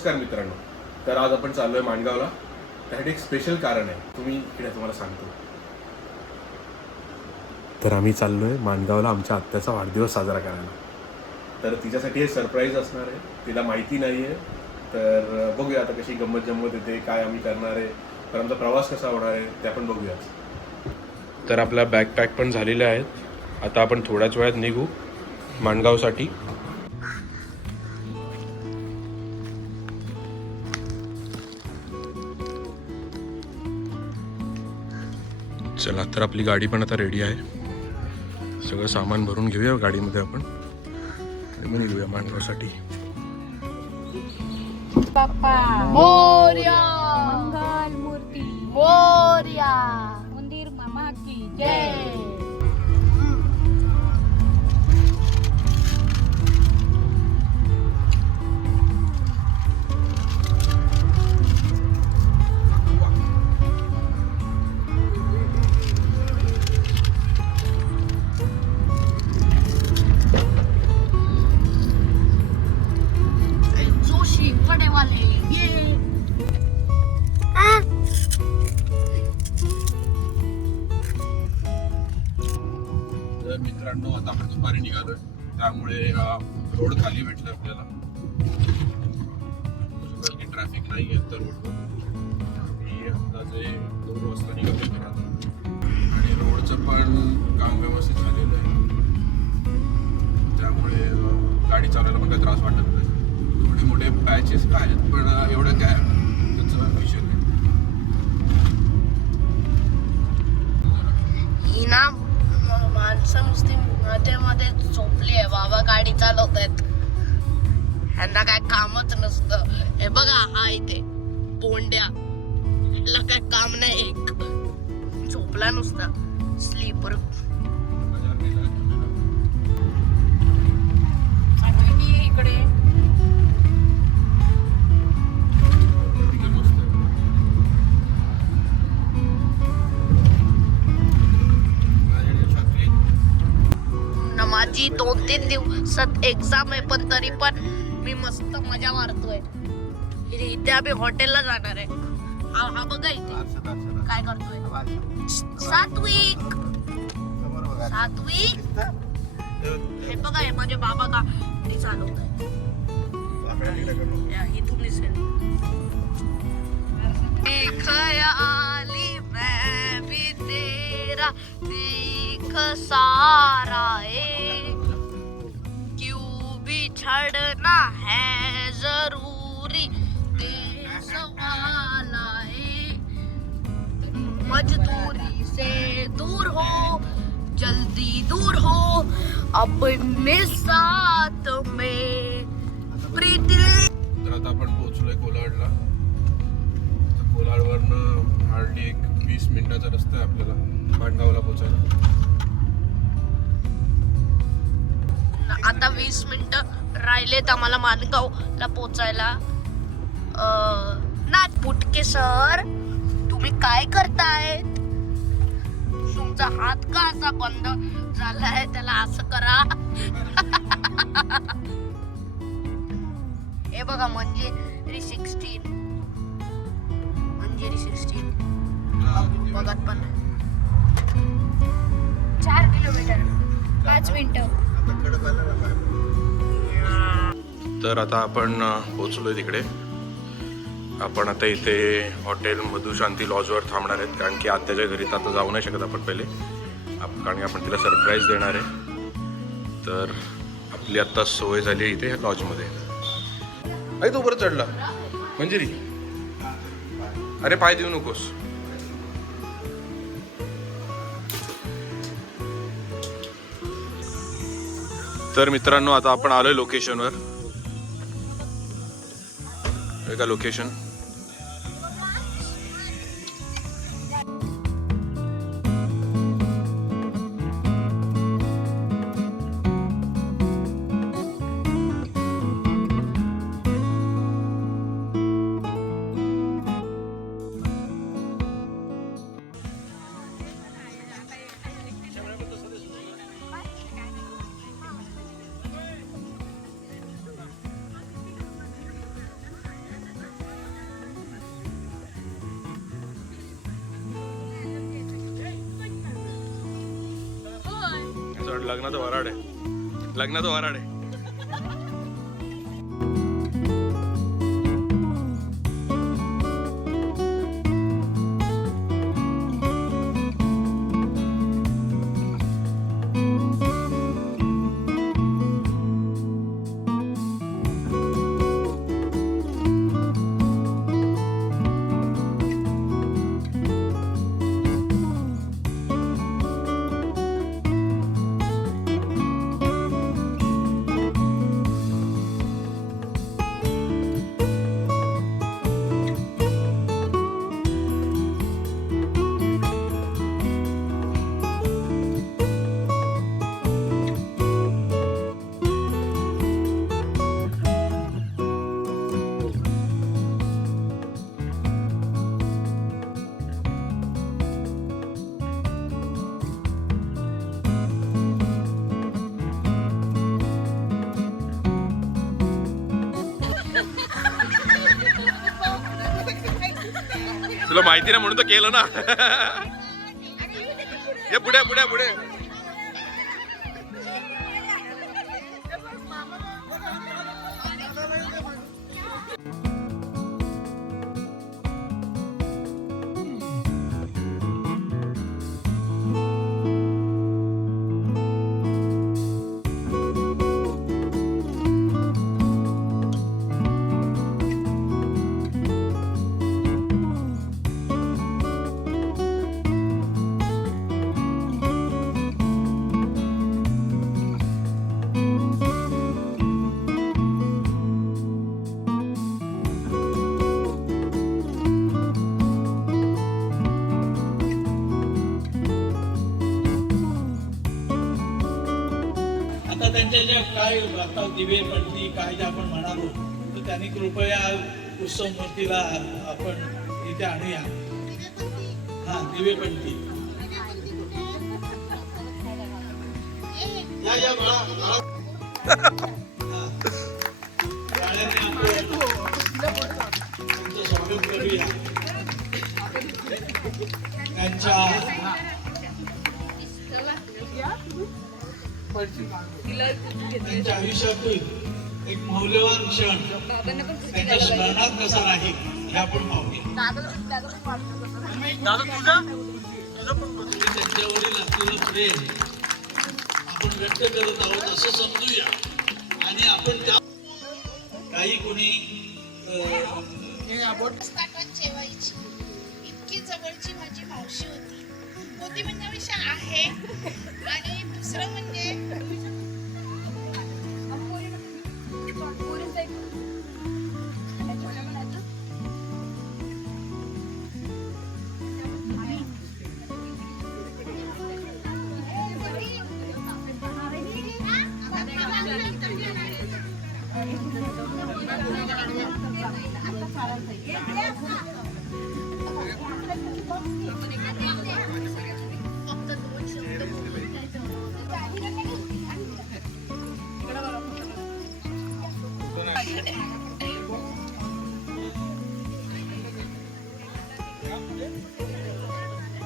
नमस्कार मित्रांनो. तर आज आपण चाललोय माणगावला. त्यासाठी एक स्पेशल कारण आहे, तुम्हाला सांगतो. तर आम्ही चाललोय माणगावला आमच्या आत्याचा वाढदिवस साजरा करायला. तर तिच्यासाठी हे सरप्राईज असणार आहे, तिला माहिती नाही आहे. तर बघूया आता कशी गंमत जम्मत येते, काय आम्ही करणार आहे, तर आमचा प्रवास कसा होणार आहे ते आपण बघूया. तर आपल्या बॅकपॅक पण झालेल्या आहेत. आता आपण थोड्याच वेळात निघू माणगावसाठी. चला, तर आपली गाडी पण आता रेडी आहे. सगळं सामान भरून घेऊया गाडीमध्ये आपण आणि मग निघूया माणगावसाठी. बाप्पा मोरया मंगल मूर्ती मोरया मंदिर मामा की जय. जोशी पडेवाले ये तर मित्रांनो, आता आपण दुपारी निघालोय, त्यामुळे रोड खाली भेटलं आपल्याला. ट्रॅफिक नाही आहे तर रोडवर. मी अंदाजे 2 वाजता निघालो घरात आणि रोडचं पण काम व्यवस्थित झालेलं आहे, त्यामुळे गाडी चालवायला पण काही त्रास वाटत नाही. थोडे मोठे पॅचेस आहेत पण एवढं काय त्याचं विषय नाही. ही ना माणसं नुसती मध्ये मध्ये झोपली आहे बाबा, गाडी चालवत आहेत. ह्यांना काय कामच नसतं. हे बघा, हा इथे बोंड्या, ह्याला काय काम नाही, एक झोपला नुसता स्लीपर. इकडे माझी 2-3 दिवसात एक्झाम आहे, पण तरी पण मी मस्त मजा मारतोय. इथे आम्ही हॉटेलला जाणार आहे. हा बघा इथे काय करतोय. सात्विक हे बघा, हे माझे बाबा गाडी चालवत आहे. इथून दिसेल. खयाली मैं भी तेरा देख सारा है, क्यों बिछड़ना है जरूरी देश वाला है, मजदूरी से दूर हो जल्दी दूर हो अपने साथ में प्रीति. तर आता आपण पोहोचलोय कोलाडला. कोलाडवरनं हार्डली एक 20 मिनिटाचा रस्ता आहे आपल्याला माणगावला पोहोचायला. आता 20 मिनिटं राहिलेत आम्हाला माणगावला पोचायला. ना पुटके सर, तुम्ही काय करताय? तुमचा हात का असा बंद झालाय? त्याला असं करा. हे बघा, मंजिरी 16 बघत पण 4 किलोमीटर 5 मिनिटं. तर आता आपण पोहोचलोय तिकडे. आपण आता इथे हॉटेल मधुशांती लॉजवर थांबणार आहेत, कारण की आत्याच्या घरी तर आता जाऊ नाही शकत आपण पहिले, कारण की आपण तिला सरप्राईज देणार आहे. तर आपली आत्ता सोय झाली आहे इथे लॉजमध्ये. आई, तो वर चढला मंजिरी. अरे, पाय देऊ नकोस. तर मित्रांनो, आता आपण आलोय लोकेशनवर. हे का लोकेशन. असं वाटतं लग्नाचं वराड आहे, लग्नाचं वराड आहे. तुला माहिती नाही म्हणून तर केलं ना. हे पुढे पुढे पुढे. आता त्यांच्या ज्या काय आता दिवे पडती काय जे आपण म्हणालो तर त्यांनी कृपया उत्सव मूर्तीला आपण इथे आणूया. हा दिवे पडती या बाळा तुमचं स्वागत करूया. त्यांच्या त्यांच्या आयुष्यातील एक मौल्यवान क्षण त्यांच्या स्मरणात कसा राहील हे आपण पाहूया. त्यांच्यावरील असलेलं प्रेम आपण व्यक्त करत आहोत असं समजूया आणि आपण त्या काही कोणी जेवायची इतकी जवळची माझी मावशी होती म्हणजे विषय आहे. आणि दुसरं म्हणजे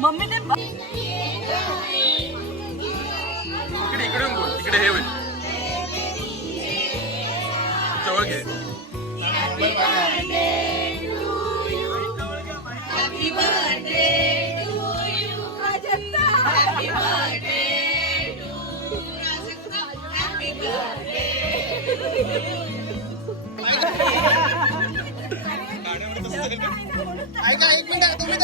मम्मी ते इकडे इकडे येऊन बोल, इकडे हे होईल जवळ घे. ऐका एक मिनिट तुम्ही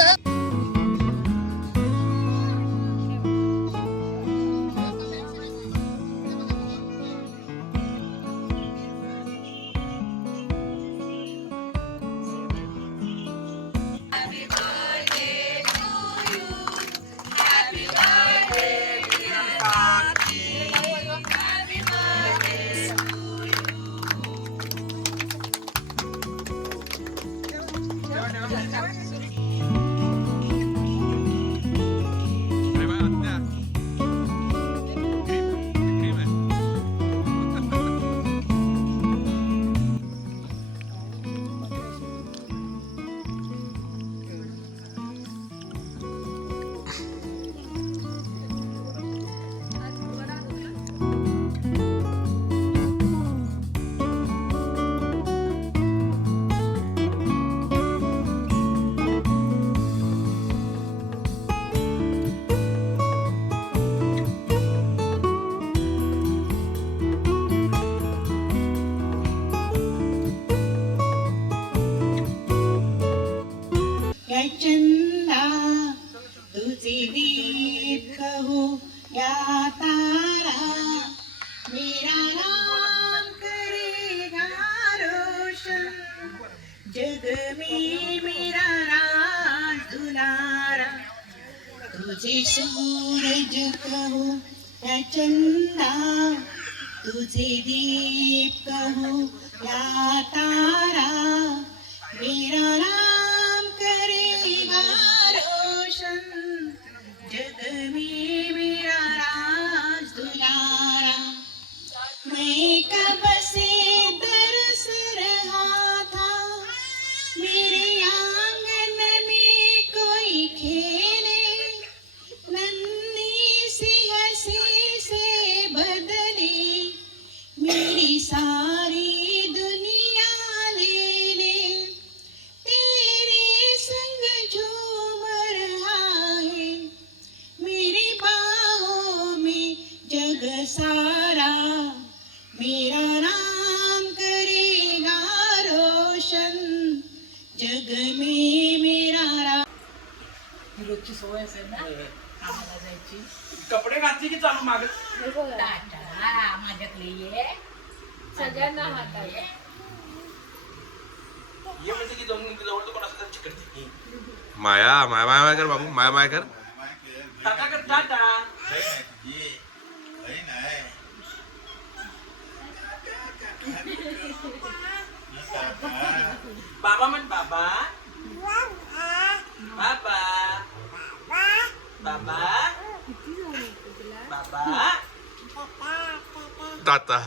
तुझे दीप कहो या तारा, मेरा नाम करेगा रोशन, जग में मेरा राज दुलारा. तुझे सूरज कहो या चंदा, तुझे दीप कहो या तारा, मेरा नाम करेगा रोशन, जग में मेरा राज दुलारा. मैं कब से तरस रहा था, मेरे आंगन में कोई खेले, नन्ही सी हंसी से बदले, मेरी सारी दुनिया ले ले. तेरे संग झूम रहा है, मेरी बाहों में जग सारा, मेरा नाम करेगा रोशन, जग में मेरा रोजची सवय असेल ना कामाला जायची. कपडे घातले की चालू माग माझ्याकडे ये. सगळ्यांना हातात ये म्हणजे की जाऊन जवळ कोण असं चिकट माया माया माया माया कर बाबू, माया माया कर. टाटा कर टाटा. बाबा म्हण बाबा. बाबा बाबा बाबा ताता